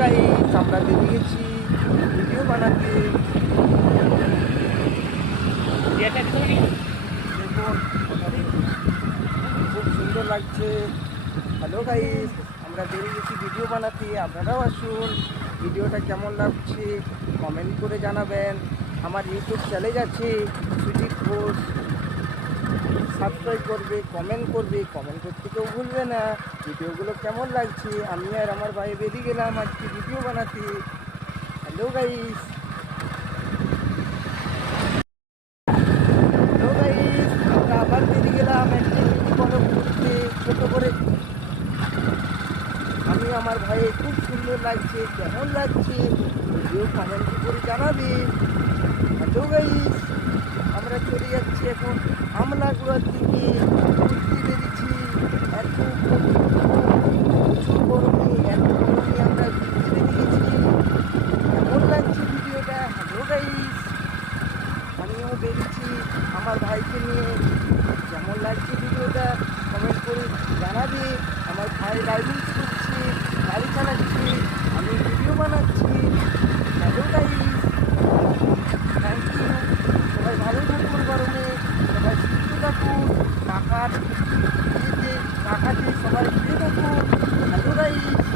Guys, আমরা বেরিয়েছি video বানাতে। দেখুন খুব সুন্দর লাগছে। হ্যালো গাইস, আমরা বেরিয়েছি ভিডিও বানাতে, আপনারাও আসুন। ভিডিওটা কেমন লাগছে কমেন্ট করে জানাবেন। আমার ইউটিউব চ্যানেল আছে সুজিত ঘোষ, সাবস্ক্রাইব করবে, কমেন্ট করতে কেউ ভুলবে না। ভিডিওগুলো কেমন লাগছে, আমি আর আমার ভাই বেরিয়ে গেলাম আজকে ভিডিও বানাতে। হ্যালো গাইস, আমরা আবার বেরিয়ে গেলাম অ্যাক্টিভিটি বরফ ঘুরতে ছোটো করে। আমি আমার ভাই খুব সুন্দর লাগছে, কেমন লাগছে ভিডিও কমেন্ট করে জানাবে। হ্যালো গাইস, আমরা চলে যাচ্ছি এখন আমলাগুড়ার দিকে ঘুরতে বেরিয়েছি। এত প্রচুর গরমে আমরা ঘুরতে বেরিয়েছি। কেমন লাগছে ভিডিওটা? হ্যালো গাইস, আমিও বেরিয়েছি আমার ভাইকে নিয়ে। কেমন লাগছে ভিডিওটা কমেন্ট করে জানাবে। আমার ভাই ড্রাইভিং করছে, গাড়ি চালাচ্ছি, আমি ভিডিও বানাচ্ছি। Hello guys, thank you. সবাই ভালো থাকুন, গরমে সবাই সুস্থ থাকুন, টাকা দিয়ে সবাই ফিরে থাকুন। Hello guys.